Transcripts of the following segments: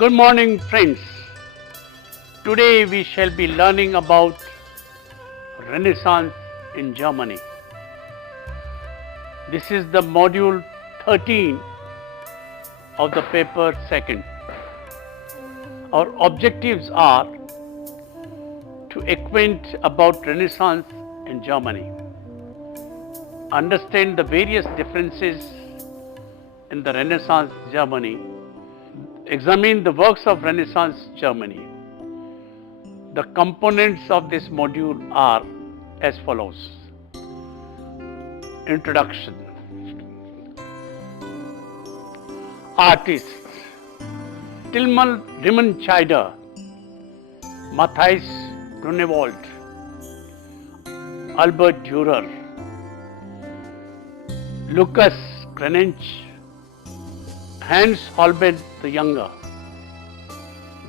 Good morning, friends. Today we shall be learning about Renaissance in Germany. This is the module 13 of the paper second. Our objectives are to acquaint about Renaissance in Germany, understand the various differences in the Renaissance Germany, examine the works of Renaissance Germany. The components of this module are as follows. Introduction. Artists. Tilman Riemenschneider, Matthias Grunewald, Albert Dürer, Lucas Cranach, Hans Holbein the Younger,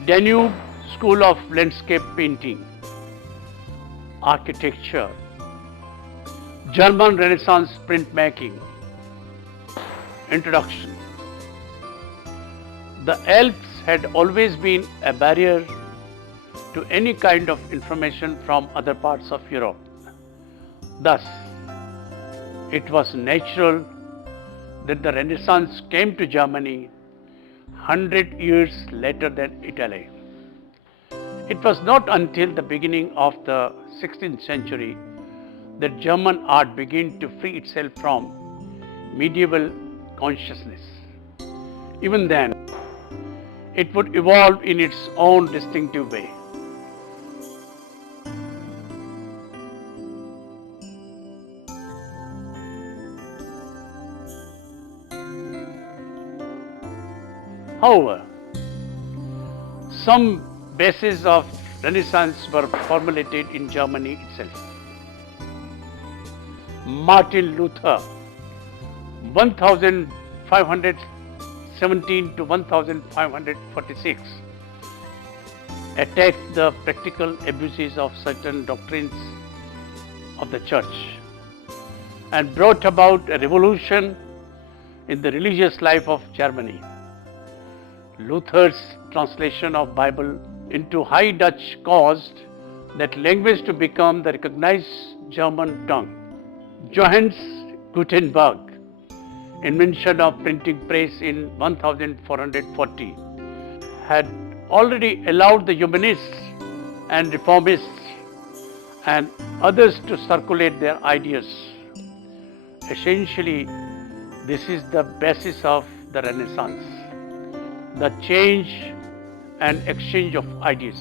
Danube School of Landscape Painting, Architecture, German Renaissance Printmaking. Introduction. The Alps had always been a barrier to any kind of information from other parts of Europe. Thus, it was natural that the Renaissance came to Germany 100 years later than Italy. It was not until the beginning of the 16th century that German art began to free itself from medieval consciousness. Even then, it would evolve in its own distinctive way. However, some bases of Renaissance were formulated in Germany itself. Martin Luther, 1517 to 1546, attacked the practical abuses of certain doctrines of the Church and brought about a revolution in the religious life of Germany. Luther's translation of Bible into High Dutch caused that language to become the recognized German tongue. Johannes Gutenberg, invention of printing press in 1440, had already allowed the humanists and reformists and others to circulate their ideas. Essentially, this is the basis of the Renaissance, the change and exchange of ideas.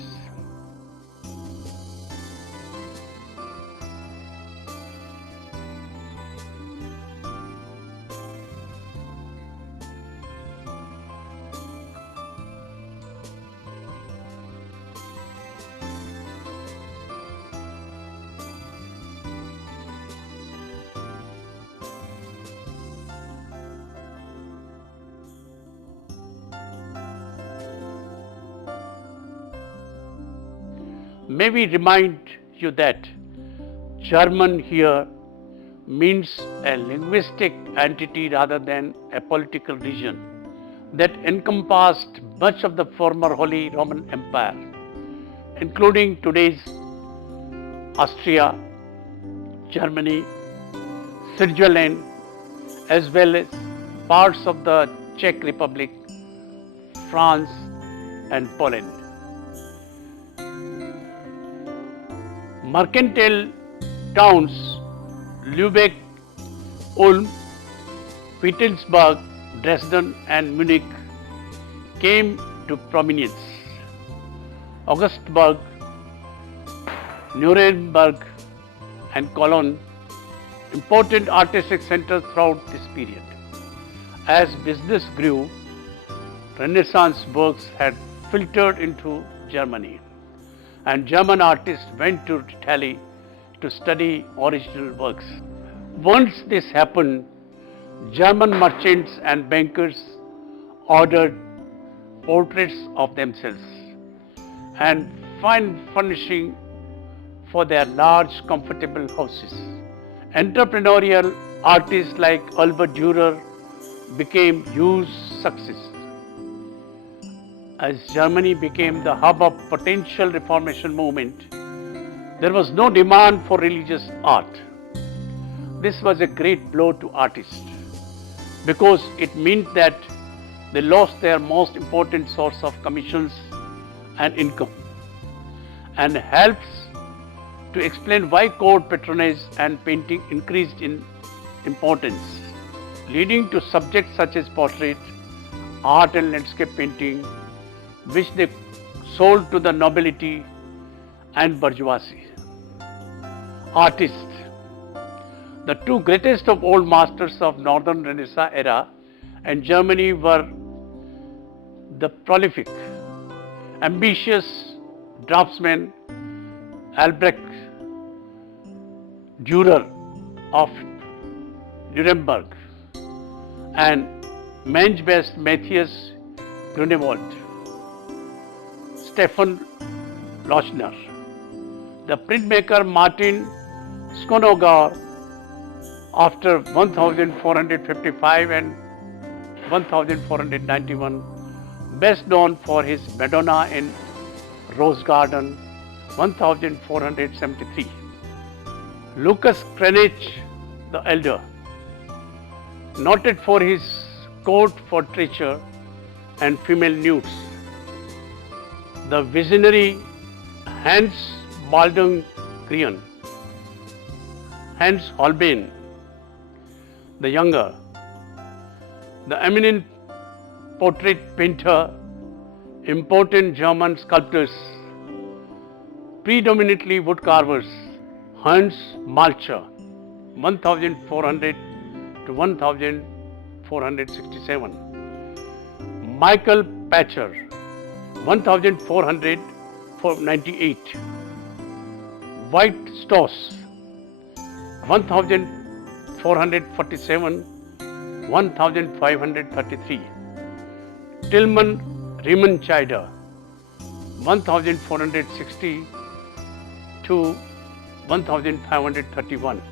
May we remind you that German here means a linguistic entity rather than a political region that encompassed much of the former Holy Roman Empire, including today's Austria, Germany, Switzerland, as well as parts of the Czech Republic, France, and Poland. Mercantile towns Lübeck, Ulm, Petersburg, Dresden and Munich came to prominence. Augsburg, Nuremberg and Cologne, important artistic centers throughout this period. As business grew, Renaissance works had filtered into Germany, and German artists went to Italy to study original works. Once this happened, German merchants and bankers ordered portraits of themselves and fine furnishing for their large, comfortable houses. Entrepreneurial artists like Albert Dürer became huge success. as Germany became the hub of potential Reformation movement, there was no demand for religious art. This was a great blow to artists because it meant that they lost their most important source of commissions and income, and helps to explain why court patronage and painting increased in importance, leading to subjects such as portrait, art and landscape painting, which they sold to the nobility and bourgeoisie. Artists. The two greatest of old masters of Northern Renaissance era and Germany were the prolific, ambitious draftsman Albrecht Dürer of Nuremberg and Mainz-based Matthias Grunewald, Stefan Lochner, the printmaker Martin Schonauer after 1455 and 1491, best known for his Madonna in Rose Garden, 1473. Lucas Cranach the Elder, noted for his court portraiture and female nudes. The visionary Hans Baldung-Grien, Hans Holbein the Younger, the eminent portrait painter, important German sculptors, predominantly woodcarvers, Hans Malcher, 1400 to 1467, Michael Patcher, 1498, White Stoss, 1447, 1533, Tilman Riemenschneider, 1460 to 1531,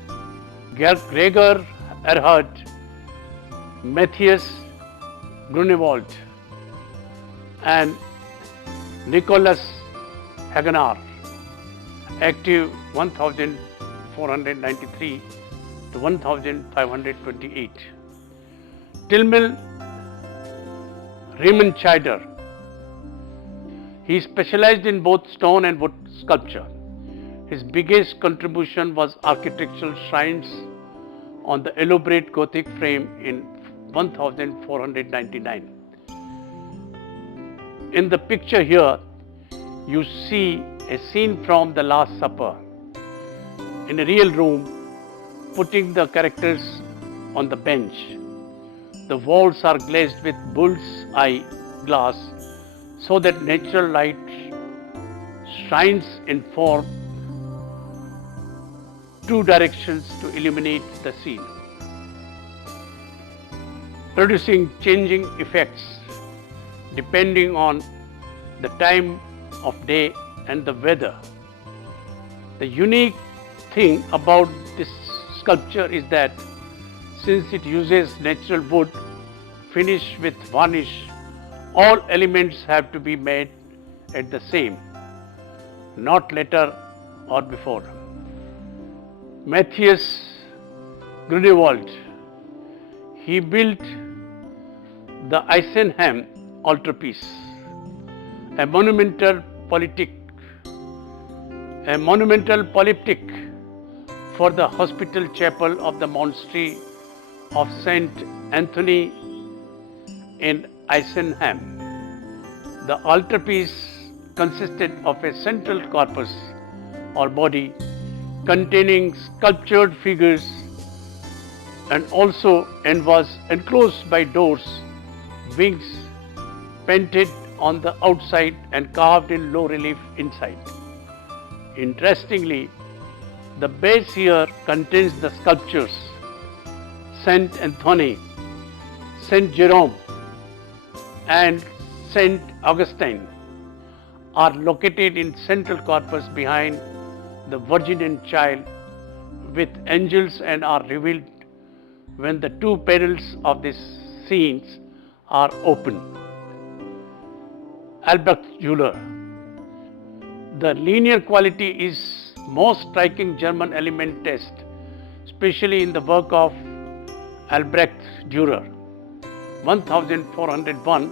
Gregor Erhard, Matthias Grunewald, and Nicholas Hagenaar, active 1493 to 1528. Tilman Riemenschneider. He specialized in both stone and wood sculpture. His biggest contribution was architectural shrines on the elaborate Gothic frame in 1499. In the picture here, you see a scene from the Last Supper in a real room, putting the characters on the bench. The walls are glazed with bull's eye glass so that natural light shines in four two directions to illuminate the scene, producing changing effects depending on the time of day and the weather. The unique thing about this sculpture is that since it uses natural wood finished with varnish, all elements have to be made at the same, not later or before. Matthias Grunewald, he built the Eisenheim altarpiece, a monumental polyptych for the hospital chapel of the monastery of Saint Anthony in Eisenheim. The altarpiece consisted of a central corpus or body containing sculptured figures and was enclosed by doors, wings painted on the outside and carved in low relief inside. Interestingly, the base here contains the sculptures Saint Anthony, Saint Jerome, and Saint Augustine are located in central corpus behind the Virgin and Child with angels and are revealed when the two panels of these scenes are open. Albrecht Dürer. The linear quality is most striking German element test, especially in the work of Albrecht Dürer, 1401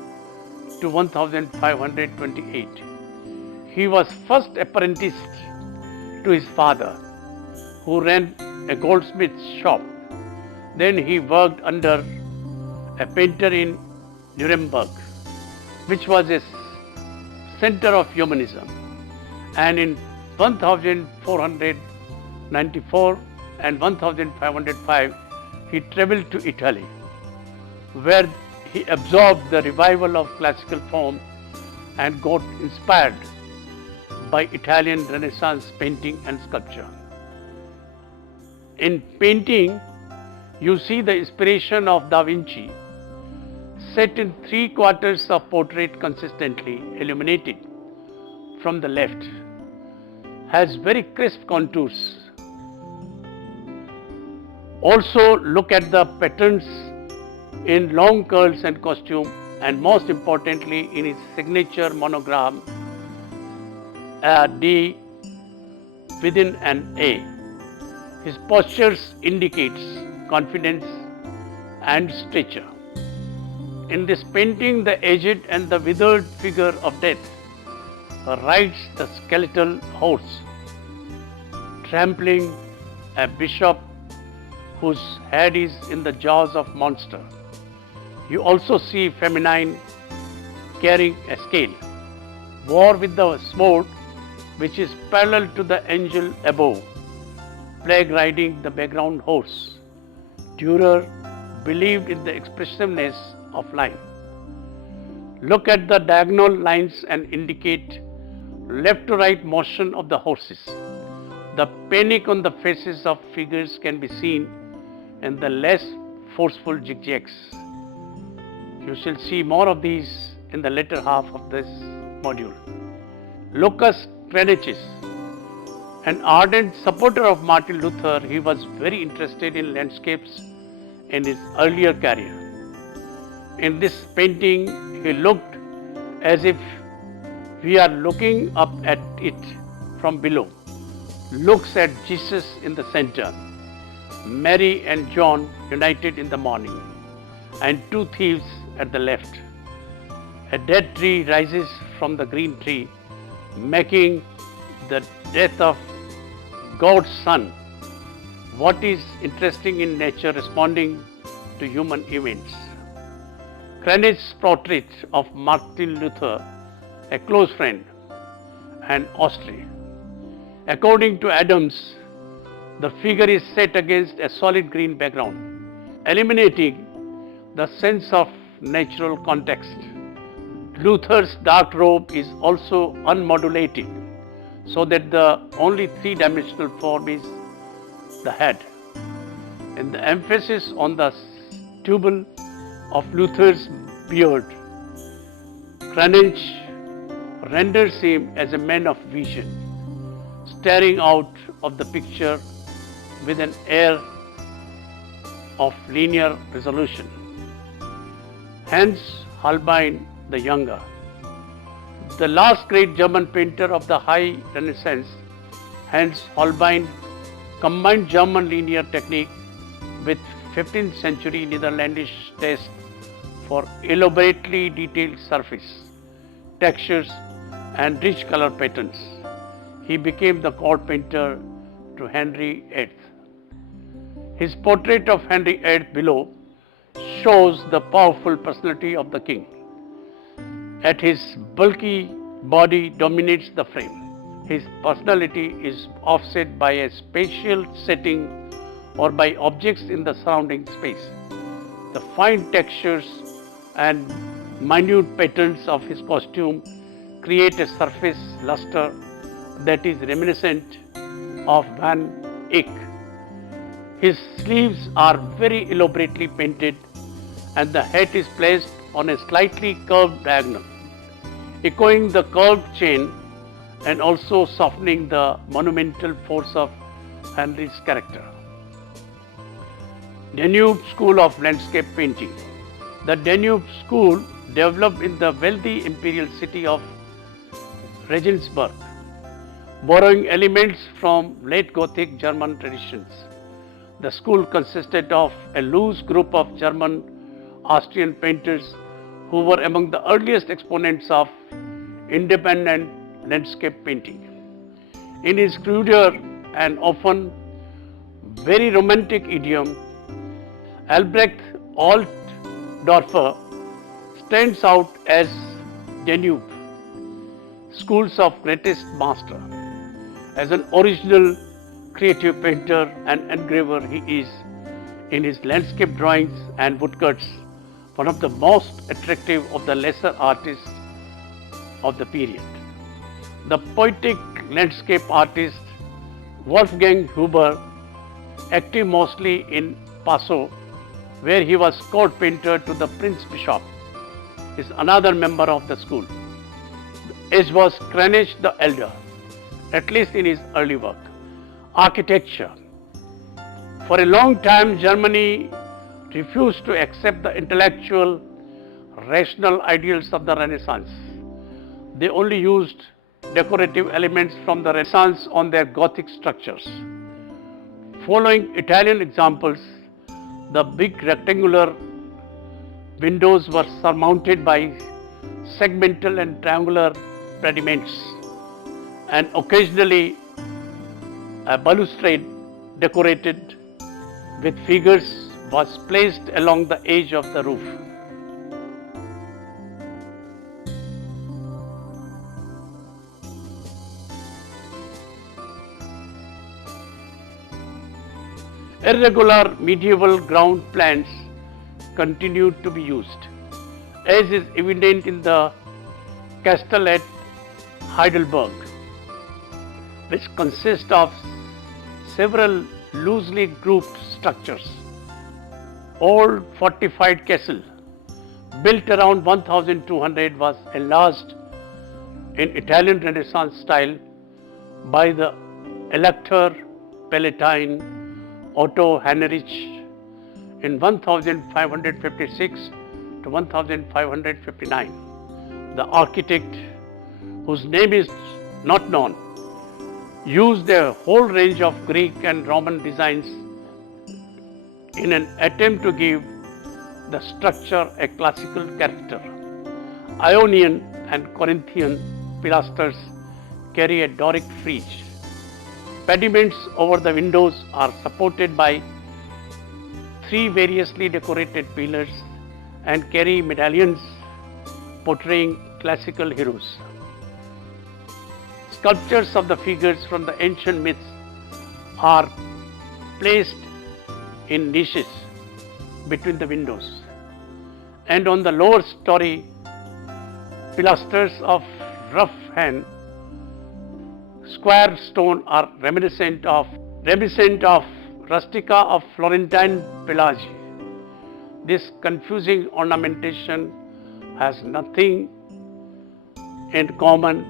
to 1528. He was first apprenticed to his father, who ran a goldsmith's shop. Then he worked under a painter in Nuremberg, which was a center of humanism. And in 1494 and 1505, he traveled to Italy, where he absorbed the revival of classical form and got inspired by Italian Renaissance painting and sculpture. In painting, you see the inspiration of Da Vinci, set in 3/4 of portrait consistently illuminated from the left, has very crisp contours. Also look at the patterns in long curls and costume, and most importantly in his signature monogram, a D within an A. His postures indicates confidence and stature. In this painting, the aged and the withered figure of death rides the skeletal horse, trampling a bishop whose head is in the jaws of monster. You also see feminine carrying a scale, war with the sword, which is parallel to the angel above, plague riding the background horse. Dürer believed in the expressiveness of line. Look at the diagonal lines and indicate left to right motion of the horses. The panic on the faces of figures can be seen in the less forceful zigzags. You shall see more of these in the later half of this module. Lucas Cranach's, an ardent supporter of Martin Luther, he was very interested in landscapes in his earlier career. In this painting, he looked as if we are looking up at it from below. Looks at Jesus in the center, Mary and John united in the morning, and two thieves at the left. A dead tree rises from the green tree, making the death of God's Son. What is interesting in nature responding to human events? Cranach's portrait of Martin Luther, a close friend, and Austria. According to Adams, the figure is set against a solid green background, eliminating the sense of natural context. Luther's dark robe is also unmodulated, so that the only three-dimensional form is the head. And the emphasis on the stubble of Luther's beard, Cranach renders him as a man of vision, staring out of the picture with an air of linear resolution. Hans Holbein the Younger, the last great German painter of the High Renaissance, Hans Holbein combined German linear technique with 15th century Netherlandish taste for elaborately detailed surface, textures and rich color patterns. He became the court painter to Henry VIII. His portrait of Henry VIII below shows the powerful personality of the king. At his bulky body dominates the frame. His personality is offset by a spatial setting or by objects in the surrounding space. The fine textures and minute patterns of his costume create a surface luster that is reminiscent of Van Eyck. His sleeves are very elaborately painted and the hat is placed on a slightly curved diagonal, echoing the curved chain and also softening the monumental force of Henry's character. Danube School of Landscape Painting. The Danube school developed in the wealthy imperial city of Regensburg, borrowing elements from late Gothic German traditions. The school consisted of a loose group of German Austrian painters who were among the earliest exponents of independent landscape painting. In his cruder and often very romantic idiom, Albrecht Altdorfer stands out as Danube school's of greatest master. As an original creative painter and engraver, he is, in his landscape drawings and woodcuts, one of the most attractive of the lesser artists of the period. The poetic landscape artist Wolfgang Huber, active mostly in Passau, where he was court painter to the Prince Bishop, is another member of the school, as was Kranich the Elder, at least in his early work. Architecture. For a long time, Germany refused to accept the intellectual, rational ideals of the Renaissance. They only used decorative elements from the Renaissance on their Gothic structures. Following Italian examples, the big rectangular windows were surmounted by segmental and triangular pediments, and occasionally a balustrade decorated with figures was placed along the edge of the roof. Irregular medieval ground plans continued to be used, as is evident in the castle at Heidelberg, which consists of several loosely grouped structures. Old fortified castle, built around 1200, was enlarged in Italian Renaissance style by the Elector Palatine Otto Heinrich in 1556 to 1559. The architect, whose name is not known, used a whole range of Greek and Roman designs in an attempt to give the structure a classical character. Ionian and Corinthian pilasters carry a Doric frieze. Pediments over the windows are supported by 3 variously decorated pillars and carry medallions portraying classical heroes. Sculptures of the figures from the ancient myths are placed in niches between the windows, and on the lower story, pilasters of rough hewn square stone are reminiscent of rustica of Florentine Pelagi. This confusing ornamentation has nothing in common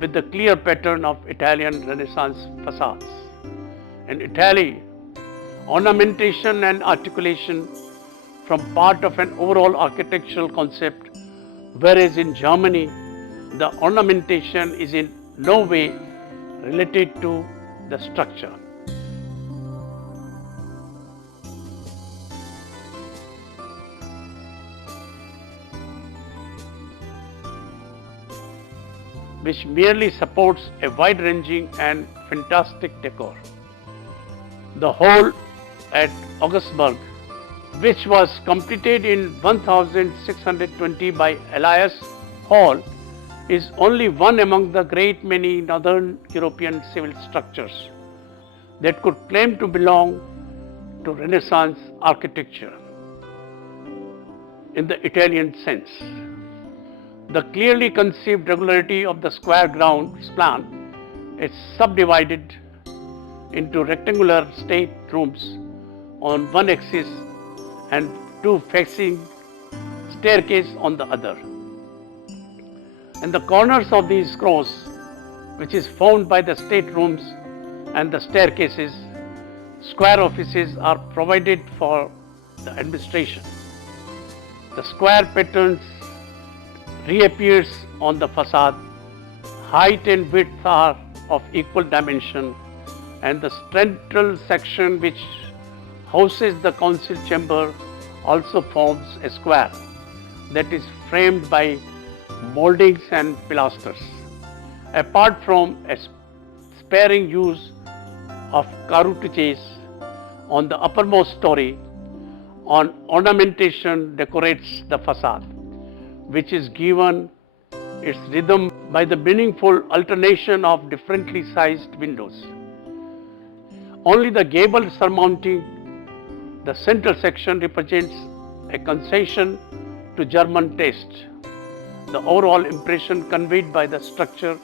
with the clear pattern of Italian Renaissance facades. In Italy, ornamentation and articulation form part of an overall architectural concept, whereas in Germany, the ornamentation is in no way related to the structure. Which merely supports a wide-ranging and fantastic decor. The whole at Augsburg, which was completed in 1620 by Elias Hall, is only one among the great many northern European civil structures that could claim to belong to Renaissance architecture in the Italian sense. The clearly conceived regularity of the square grounds plan is subdivided into rectangular state rooms on one axis and 2 facing staircase on the other. In the corners of these scrolls, which is formed by the state rooms and the staircases, square offices are provided for the administration. The square patterns reappears on the facade. Height and width are of equal dimension, and the central section which houses the council chamber also forms a square that is framed by moldings and pilasters. Apart from a sparing use of cartouches on the uppermost story, ornamentation decorates the facade, which is given its rhythm by the meaningful alternation of differently sized windows. Only the gable surmounting the central section represents a concession to German taste. The overall impression conveyed by the structure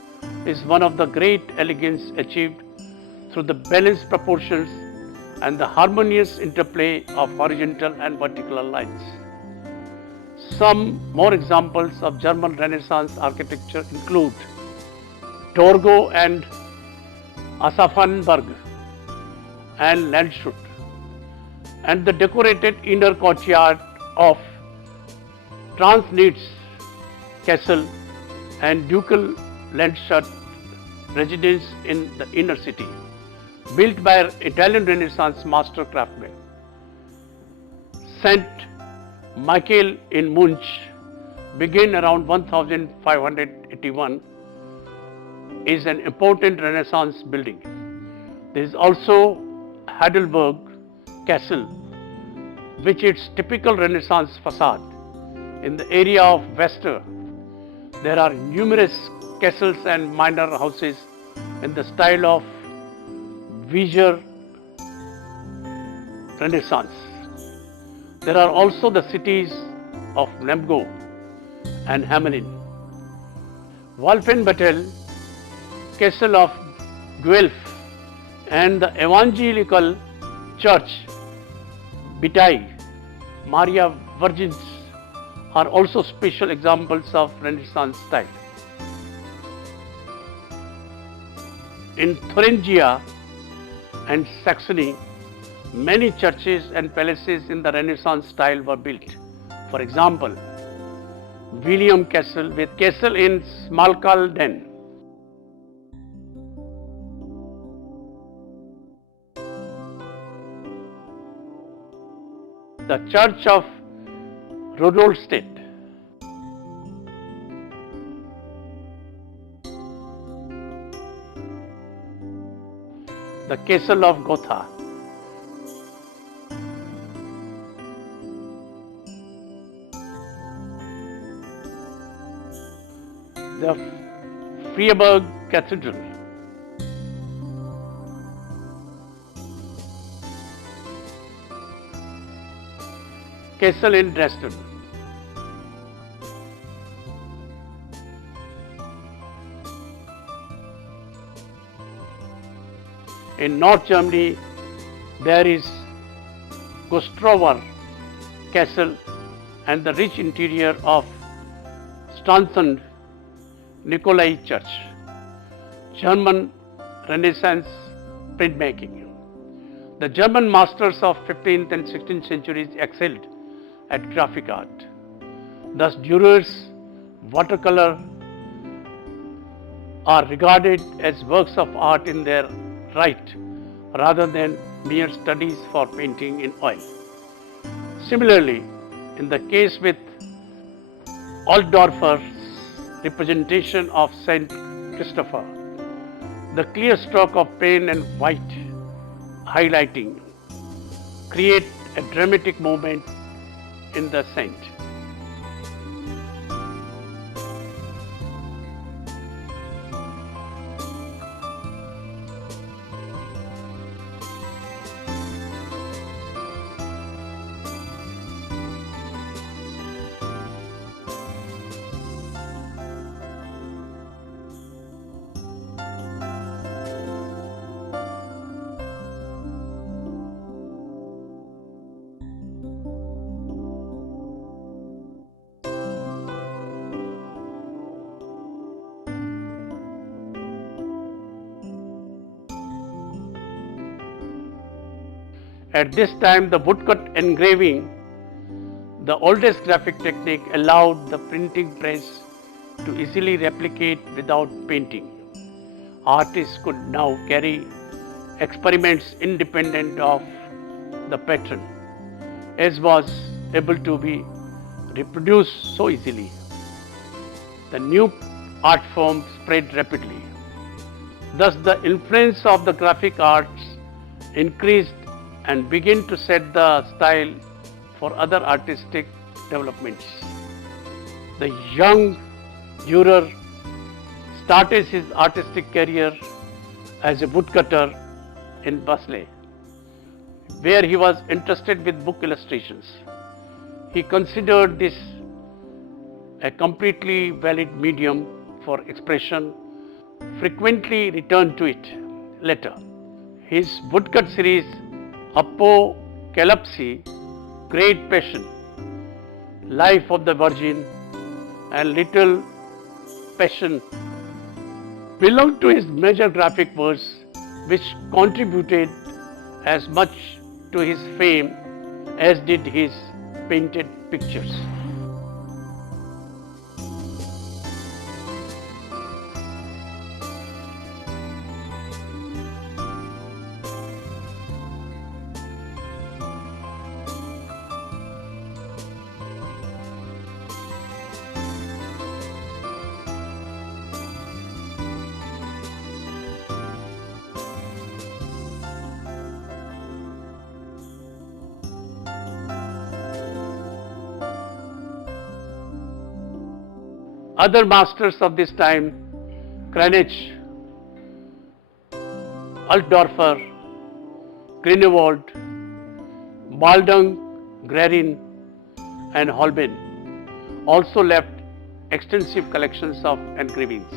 is one of the great elegance achieved through the balanced proportions and the harmonious interplay of horizontal and vertical lines. Some more examples of German Renaissance architecture include Torgau and Aschaffenburg and Landshut, and the decorated inner courtyard of Transnitz Castle and Ducal Landshut residence in the inner city, built by Italian Renaissance master craftsmen. St. Michael in Munch, began around 1581, is an important Renaissance building. There is also Heidelberg Castle, which is typical Renaissance facade. In the area of Vester, there are numerous castles and minor houses in the style of Weiser Renaissance. There are also the cities of Lemgo and Hamelin. Wolfenbüttel, Castle of Guelph, and the Evangelical Church Bitai, Maria Virgins, are also special examples of Renaissance style. In Thuringia and Saxony, many churches and palaces in the Renaissance style were built. For example, William Castle with Castle in Smalkalden. The Church of Rudolstadt. The Castle of Gotha. The Freiburg Cathedral. Castle in Dresden. In North Germany, there is Gostrower Castle and the rich interior of Stralsund Nikolai Church. German Renaissance printmaking. The German masters of 15th and 16th centuries excelled at graphic art. Thus, Dürer's watercolor are regarded as works of art in their right, rather than mere studies for painting in oil. Similarly, in the case with Altdorfer's representation of Saint Christopher, the clear stroke of pen and white highlighting create a dramatic moment in the saint. At this time, the woodcut engraving, The oldest graphic technique allowed the printing press to easily replicate without painting. Artists could now carry experiments independent of the pattern, as was able to be reproduced so easily. The new art form spread rapidly. Thus, the influence of the graphic arts increased and began to set the style for other artistic developments. The young Dürer started his artistic career as a woodcutter in Basel, where he was interested with book illustrations. He considered this a completely valid medium for expression, frequently returned to it later. His woodcut series Apocalypse, Great Passion, Life of the Virgin and Little Passion belong to his major graphic works, which contributed as much to his fame as did his painted pictures. Other masters of this time, Kranich, Altdorfer, Grunewald, Baldung, Guerin and Holbein also left extensive collections of engravings.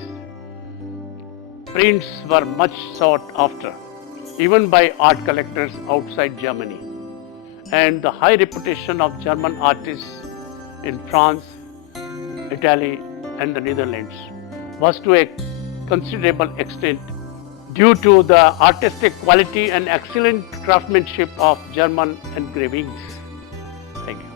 Prints were much sought after, even by art collectors outside Germany, and the high reputation of German artists in France, Italy and the Netherlands was to a considerable extent due to the artistic quality and excellent craftsmanship of German engravings. Thank you.